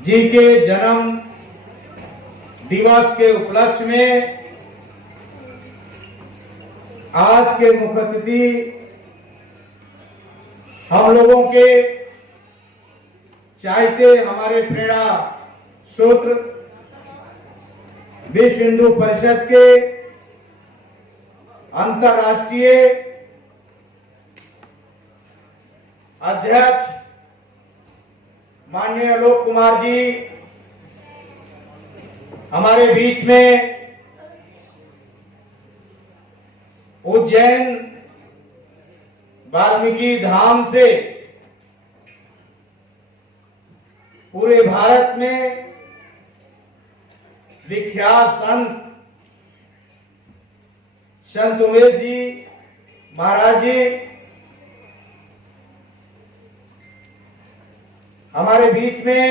जी के जन्म दिवस के उपलक्ष्य में आज के मुख्य अतिथि हम लोगों के चाहते हमारे प्रेरणा सूत्र विश्व हिंदू परिषद के अंतर्राष्ट्रीय अध्यक्ष माननीय आलोक कुमार जी हमारे बीच में उज्जैन वाल्मीकि धाम से पूरे भारत में विख्यात संत उमेश जी महाराज जी हमारे बीच में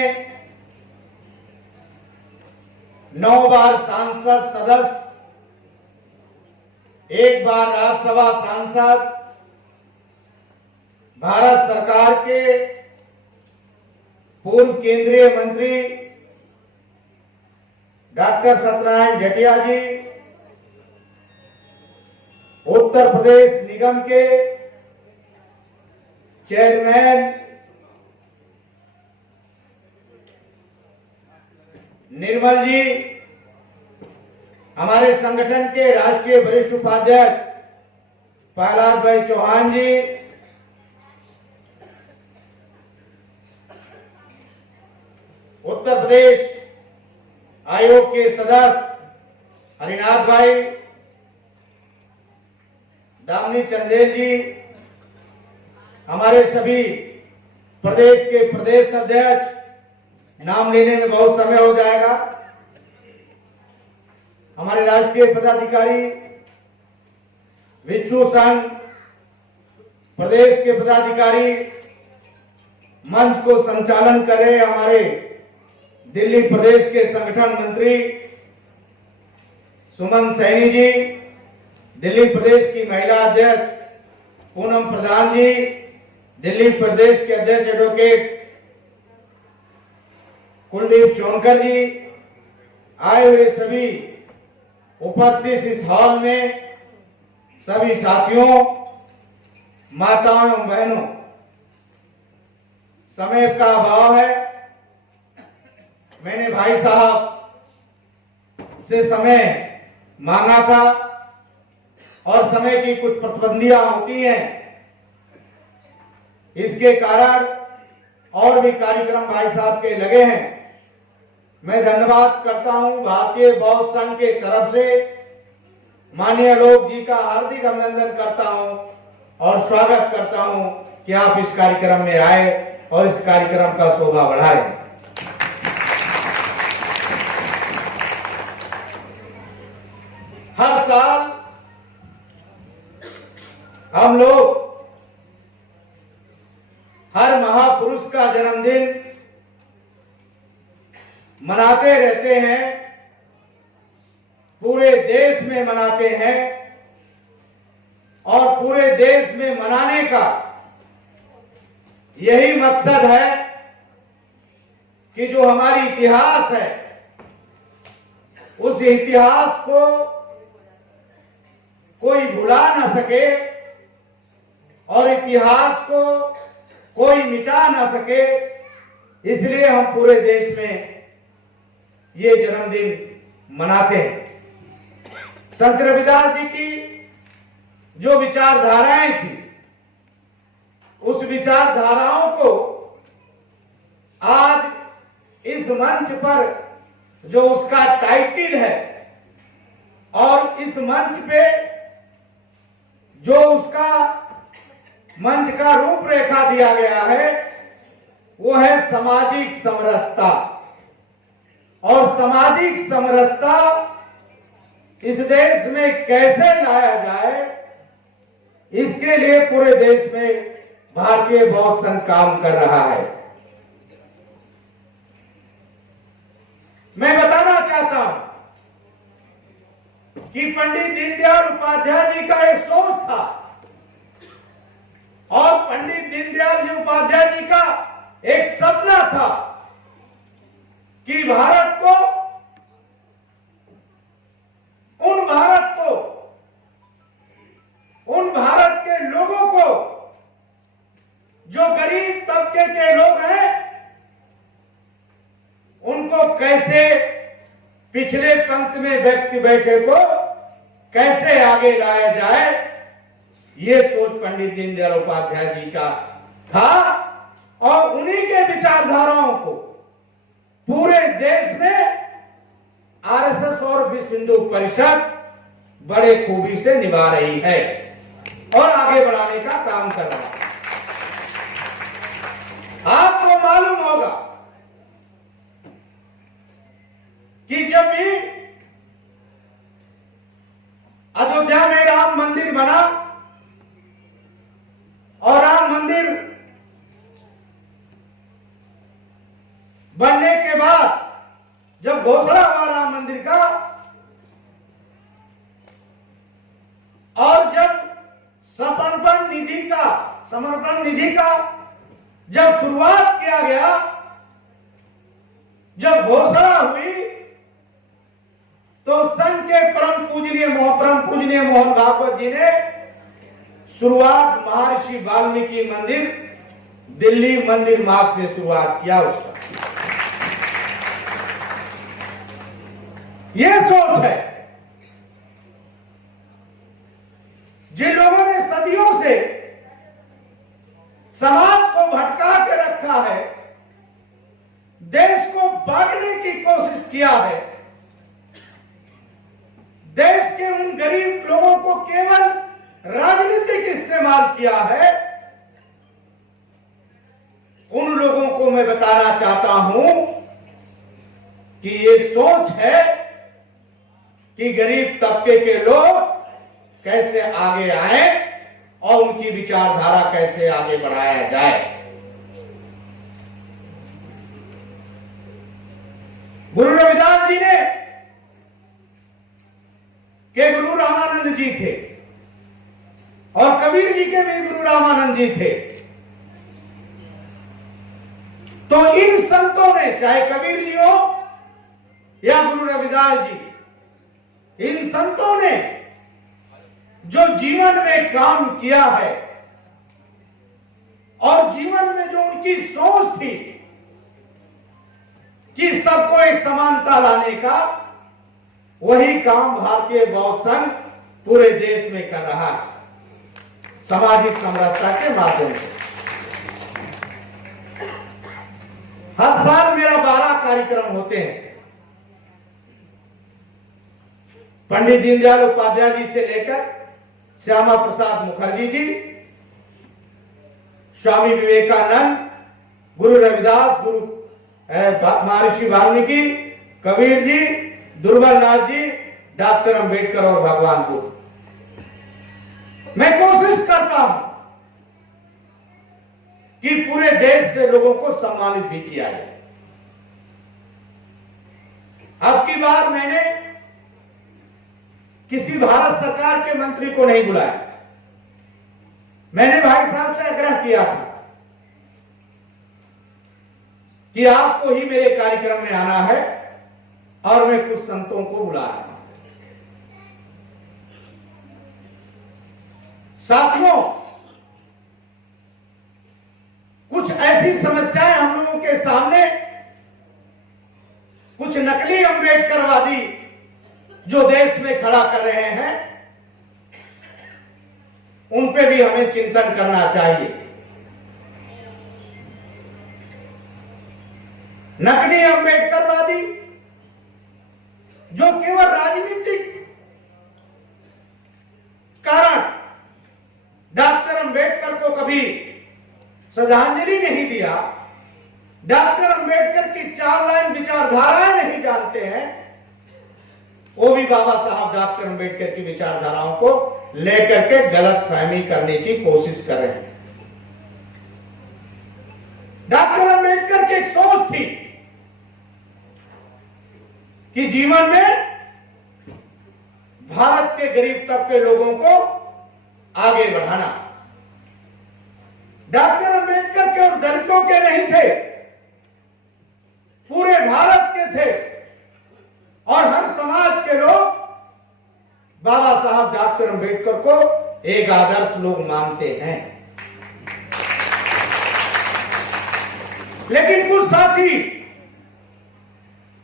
9 बार सांसद सदस्य, 1 बार राज्यसभा सांसद, भारत सरकार के पूर्व केंद्रीय मंत्री डॉक्टर सत्यनारायण जटिया जी, उत्तर प्रदेश निगम के चेयरमैन निर्मल जी, हमारे संगठन के राष्ट्रीय वरिष्ठ उपाध्यक्ष प्रहलाद भाई चौहान जी, उत्तर प्रदेश आयोग के सदस्य हरिनाथ भाई, दामिनी चंदेल जी, हमारे सभी प्रदेश के प्रदेश अध्यक्ष, नाम लेने में बहुत समय हो जाएगा, हमारे राष्ट्रीय पदाधिकारी, विच्छू संघ प्रदेश के पदाधिकारी, मंच को संचालन कर रहे हमारे दिल्ली प्रदेश के संगठन मंत्री सुमन सैनी जी, दिल्ली प्रदेश की महिला अध्यक्ष पूनम प्रधान जी, दिल्ली प्रदेश के अध्यक्ष एडवोकेट कुलदीप सोनकर जी, आए हुए सभी उपस्थित इस हॉल में सभी साथियों, माताओं एवं बहनों, समय का अभाव है, मैंने भाई साहब से समय मांगा था और समय की कुछ प्रतिबंधियां होती हैं, इसके कारण और भी कार्यक्रम भाई साहब के लगे हैं। मैं धन्यवाद करता हूं भारतीय बौद्ध संघ के तरफ से माननीय आलोक जी का हार्दिक अभिनंदन करता हूं और स्वागत करता हूं कि आप इस कार्यक्रम में आए और इस कार्यक्रम का शोभा बढ़ाएं। हर साल हम लोग हर महापुरुष का जन्मदिन मनाते रहते हैं, पूरे देश में मनाते हैं और पूरे देश में मनाने का यही मकसद है कि जो हमारी इतिहास है उस इतिहास को कोई भुला ना सके और इतिहास को कोई मिटा ना सके, इसलिए हम पूरे देश में ये जन्मदिन मनाते हैं। संत रविदास जी की जो विचारधाराएं थी, उस विचारधाराओं को आज इस मंच पर जो उसका टाइटल है और इस मंच पे जो उसका मंच का रूपरेखा दिया गया है, वो है सामाजिक समरसता। और सामाजिक समरसता इस देश में कैसे लाया जाए, इसके लिए पूरे देश में भारतीय बौद्ध संघ काम कर रहा है। मैं बताना चाहता हूं कि पंडित दीनदयाल उपाध्याय जी का एक सोच था और पंडित दीनदयाल जी उपाध्याय जी का एक सपना था कि उन भारत के लोगों को, जो गरीब तबके के लोग हैं, उनको कैसे पिछले पंक्ति में व्यक्ति बैठे को कैसे आगे लाया जाए, ये सोच पंडित दीनदयाल उपाध्याय जी का था। और उन्हीं के विचारधाराओं को पूरे देश में आरएसएस और विश्व हिंदू परिषद बड़े खूबी से निभा रही है और आगे बढ़ाने का काम कर रहा है। आपको मालूम होगा कि जब भी अयोध्या में राम मंदिर बना और राम मंदिर बनने के बाद जब घोषणा हुआ राम मंदिर का, और जब समर्पण निधि का जब शुरुआत किया गया, जब घोषणा हुई, तो संघ के परम पूजनीय मोहन भागवत जी ने शुरुआत महर्षि वाल्मीकि मंदिर, दिल्ली मंदिर मार्ग से शुरुआत किया उसका। यह सोच है जिन लोगों ने सदियों से समाज को भटका के रखा है, देश को बांटने की कोशिश किया है, देश के उन गरीब लोगों को केवल राजनीतिक इस्तेमाल किया है, उन लोगों को मैं बताना चाहता हूं कि ये सोच है कि गरीब तबके के लोग कैसे आगे आए और उनकी विचारधारा कैसे आगे बढ़ाया जाए। गुरु रविदास जी ने के गुरु रामानंद जी थे और कबीर जी के भी गुरु रामानंद जी थे। तो इन संतों ने, चाहे कबीर जी हो या गुरु रविदास जी, इन संतों ने जो जीवन में काम किया है और जीवन में जो उनकी सोच थी कि सबको एक समानता लाने का, वही काम भारतीय बौद्ध संघ पूरे देश में कर रहा है, सामाजिक समरसता के माध्यम से। हर साल मेरा 12 कार्यक्रम होते हैं। पंडित दीनदयाल उपाध्याय जी से लेकर श्यामा प्रसाद मुखर्जी जी, स्वामी विवेकानंद, गुरु रविदास, गुरु महर्षि वाल्मीकि, कबीर जी, दुर्गानाथ जी, डॉक्टर अंबेडकर और भगवान बुद्ध। मैं कोशिश करता हूं कि पूरे देश से लोगों को सम्मानित भी किया जाए। अब की बार मैंने किसी भारत सरकार के मंत्री को नहीं बुलाया। मैंने भाई साहब से आग्रह किया था कि आपको ही मेरे कार्यक्रम में आना है और मैं कुछ संतों को बुला रहा हूं। साथियों, कुछ ऐसी समस्याएं हम लोगों के सामने, कुछ नकली अम्बेडकरवादी जो देश में खड़ा कर रहे हैं, उन पे भी हमें चिंतन करना चाहिए। नकली अम्बेडकरवादी जो केवल राजनीतिक कारण डॉक्टर अंबेडकर को कभी श्रद्धांजलि नहीं दिया, डॉक्टर अंबेडकर की 4 लाइन विचारधाराएं नहीं जानते हैं, वो भी बाबा साहब डॉक्टर अंबेडकर की विचारधाराओं को लेकर के गलत फहमी करने की कोशिश कर रहे हैं। डॉक्टर अंबेडकर की एक सोच थी कि जीवन में भारत के गरीब तबके लोगों को आगे बढ़ाना। डॉक्टर अंबेडकर केवल दलितों के नहीं थे, पूरे भारत के एक आदर्श लोग मानते हैं। लेकिन कुछ साथी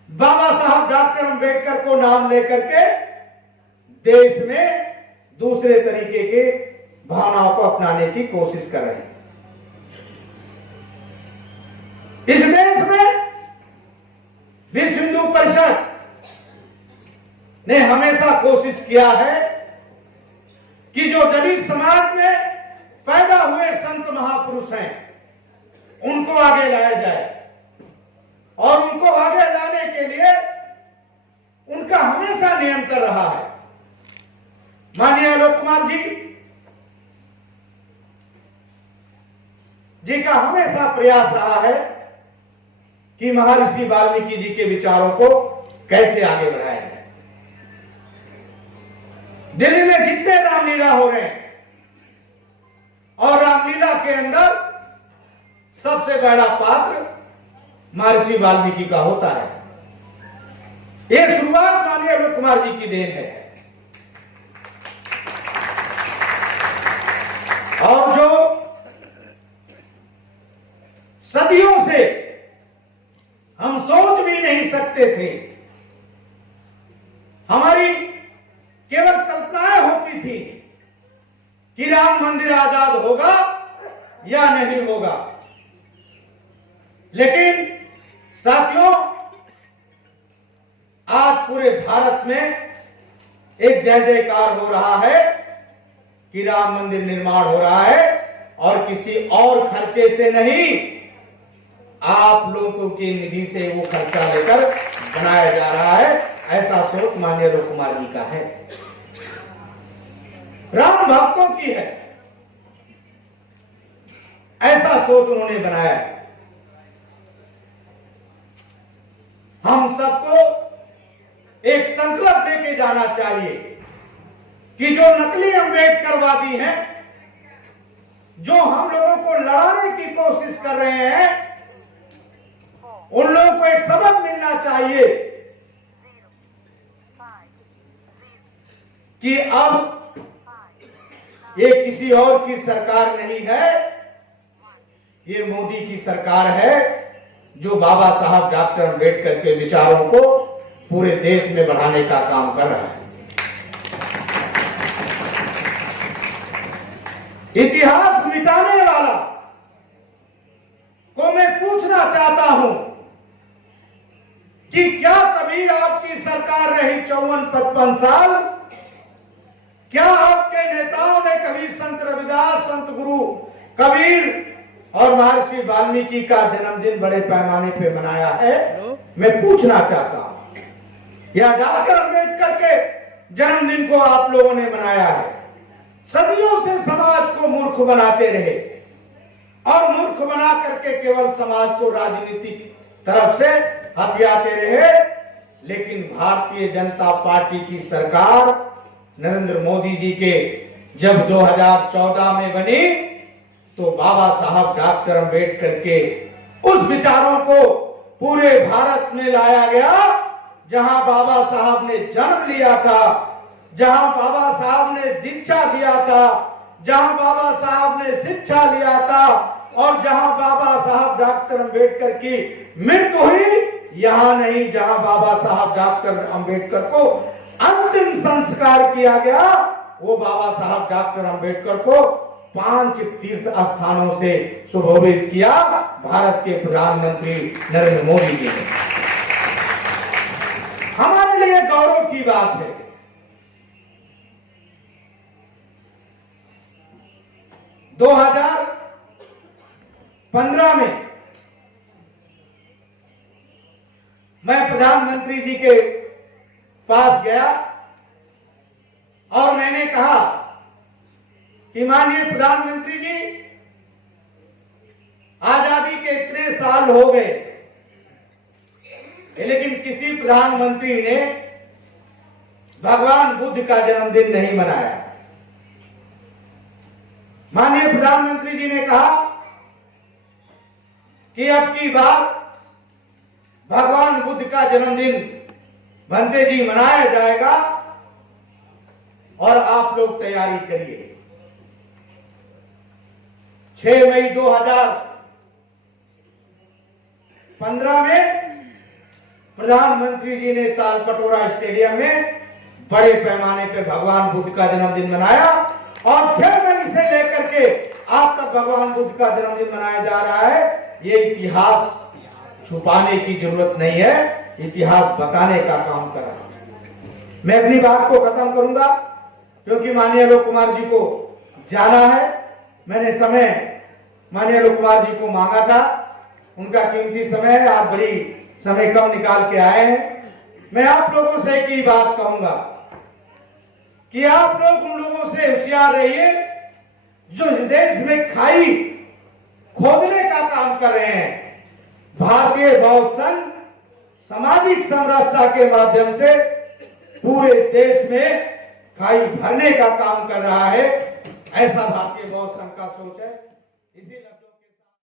बाबा साहब डॉक्टर अंबेडकर को नाम लेकर के देश में दूसरे तरीके के भावनाओं को अपनाने की कोशिश कर रहे हैं। इस देश में विश्व हिंदू परिषद ने हमेशा कोशिश किया है कि जो दलित समाज में पैदा हुए संत महापुरुष हैं उनको आगे लाया जाए, और उनको आगे लाने के लिए उनका हमेशा निरंतर रहा है। माननीय आलोक कुमार जी का हमेशा प्रयास रहा है कि महर्षि वाल्मीकि जी के विचारों को कैसे आगे बढ़ाया जाए। दिल्ली में जितने रामलीला हो रहे हैं, और रामलीला के अंदर सबसे बड़ा पात्र महर्षि वाल्मीकि का होता है। यह शुरुआत माननीय आलोक कुमार जी की देन है। और जो सदियों से हम सोच भी नहीं सकते थे, हमारी केवल कल्पनाएं होती थी कि राम मंदिर आजाद होगा या नहीं होगा। लेकिन साथियों, आज पूरे भारत में एक जय जयकार हो रहा है कि राम मंदिर निर्माण हो रहा है, और किसी और खर्चे से नहीं, आप लोगों की निधि से वो खर्चा लेकर बनाया जा रहा है। ऐसा सोच माननीय आलोक कुमार जी का है, राम भक्तों की है। ऐसा सोच उन्होंने बनाया है। हम सबको एक संकल्प लेके जाना चाहिए कि जो नकली अम्बेडकरवादी हैं, जो हम लोगों को लड़ाने की कोशिश कर रहे हैं, उन लोगों को एक सबक मिलना चाहिए कि अब ये किसी और की सरकार नहीं है, ये मोदी की सरकार है, जो बाबा साहब डॉक्टर अंबेडकर के विचारों को पूरे देश में बढ़ाने का काम कर रहा है। इतिहास मिटाने वाला को मैं पूछना चाहता हूं कि क्या कभी आपकी सरकार रही 54-55 साल, क्या आपके नेताओं ने कभी संत रविदास, संत गुरु कबीर और महर्षि वाल्मीकि का जन्मदिन बड़े पैमाने पे मनाया है? मैं पूछना चाहता हूं। या डॉक्टर अंबेडकर के जन्मदिन को आप लोगों ने मनाया है? सदियों से समाज को मूर्ख बनाते रहे, और मूर्ख बना करके केवल समाज को राजनीतिक तरफ से हथियाते रहे। लेकिन भारतीय जनता पार्टी की सरकार नरेंद्र मोदी जी के जब 2014 में बनी, तो बाबा साहब डॉक्टर अंबेडकर के उस विचारों को पूरे भारत में लाया गया। जहां बाबा साहब ने जन्म लिया था, जहां बाबा साहब ने दीक्षा दिया था, जहां बाबा साहब ने शिक्षा लिया था, और जहां बाबा साहब डॉक्टर अंबेडकर की मृत्यु हुई, यहां नहीं, जहां बाबा साहब डॉक्टर अंबेडकर को अंतिम संस्कार किया गया, वो बाबा साहब डॉक्टर अंबेडकर को 5 तीर्थ स्थानों से सुशोभित किया भारत के प्रधानमंत्री नरेंद्र मोदी जी ने। हमारे लिए गौरव की बात है। दो 2015 में मैं प्रधानमंत्री जी के पास गया और मैंने कहा कि माननीय प्रधानमंत्री जी, आजादी के इतने साल हो गए, लेकिन किसी प्रधानमंत्री ने भगवान बुद्ध का जन्मदिन नहीं मनाया। माननीय प्रधानमंत्री जी ने कहा कि अब की बार भगवान बुद्ध का जन्मदिन भंते जी मनाया जाएगा और आप लोग तैयारी करिए। 6 मई 2015 में प्रधानमंत्री जी ने तालकटोरा स्टेडियम में बड़े पैमाने पे भगवान बुद्ध का जन्मदिन मनाया और 6 मई से लेकर के आज तक भगवान बुद्ध का जन्मदिन मनाया जा रहा है। ये इतिहास छुपाने की जरूरत नहीं है, इतिहास बताने का काम कर रहा है। मैं अपनी बात को खत्म करूंगा क्योंकि माननीय आलोक कुमार जी को जाना है। मैंने समय माननीय आलोक कुमार जी को मांगा था, उनका कीमती समय है, आप बड़ी समय कम निकाल के आए हैं। मैं आप लोगों से एक ही बात कहूंगा कि आप लोग उन लोगों से होशियार रहिए जो इस देश में खाई खोदने का काम कर रहे हैं। भारतीय बौद्ध संघ सामाजिक समरसता के माध्यम से पूरे देश में खाई भरने का काम कर रहा है, ऐसा भारतीय बौद्ध संघ का सोच है। इसी